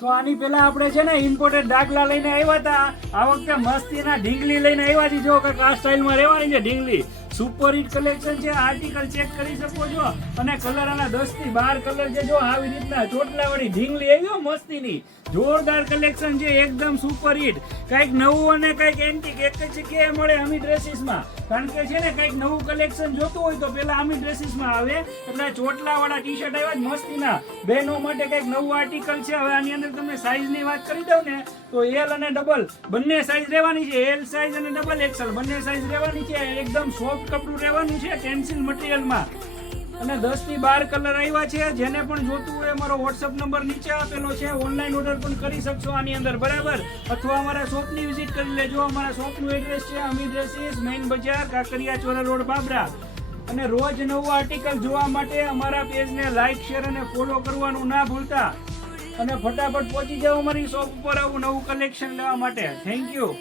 તો આની પેલા આપણે છે ને ઇમ્પોર્ટેડ ડાગલા લઈને આવ્યા હતા. આ વખતે મસ્તીના ઢીંગલી લઈને આવ્યા છીએ. જો કે આ સ્ટાઇલમાં રહેવાની છે ઢીંગલી. સુપર હિટ કલેક્શન છે. આર્ટિકલ ચેક કરી શકો છો. અને કલર આના 10 થી 12 કલર છે. જો આવી રીતના ચોટલાવાળી ઢીંગલી આવી મસ્તીની જોરદાર કલેક્શન છે. એકદમ સુપર હિટ. કઈક નવું અને કઈક એન્ટિક એક જ જગ્યાએ મળે અમી ડ્રેસીસમાં. કારણ કે છે ને કઈક નવું કલેક્શન જોતું હોય તો પેલા અમી ડ્રેસીસમાં આવે. એટલે ચોટલાવાળા ટી શર્ટ આવ્યા જ મસ્તીના. બહેનો માટે કઈક નવું આર્ટિકલ છે. હવે આની અંદર તમને સાઈઝની વાત કરી દઉં ને તો એલ અને ડબલ બંને સાઈઝ રહેવાની છે. એલ સાઈઝ અને ડબલ એક્સેલ બંને સાઈઝ રહેવાની છે. એકદમ સોફ્ટ કપડું રહેવાનું છે ટેન્સિલ મટીરિયલમાં. અને 10 થી 12 કલર આવ્યા છે. જેને પણ જોતું હોય અમારો વોટ્સઅપ નંબર નીચે આપેલો છે. ઓનલાઈન ઓર્ડર પણ કરી શકશો આની અંદર, બરાબર. અથવા અમારા શોપની વિઝિટ કરી લેજો. અમારા શોપનું એડ્રેસ છે અમી ડ્રેસીસ, મેઇન બજાર, કાંકરિયા ચોરા રોડ, બાબરા. અને રોજ નવું આર્ટિકલ જોવા માટે અમારા પેજને લાઈક, શેર અને ફોલો કરવાનું ના ભૂલતા. અને ફટાફટ પહોંચી જાઓ અમારી શોપ ઉપર આવું નવું કલેક્શન લેવા માટે. Thank you.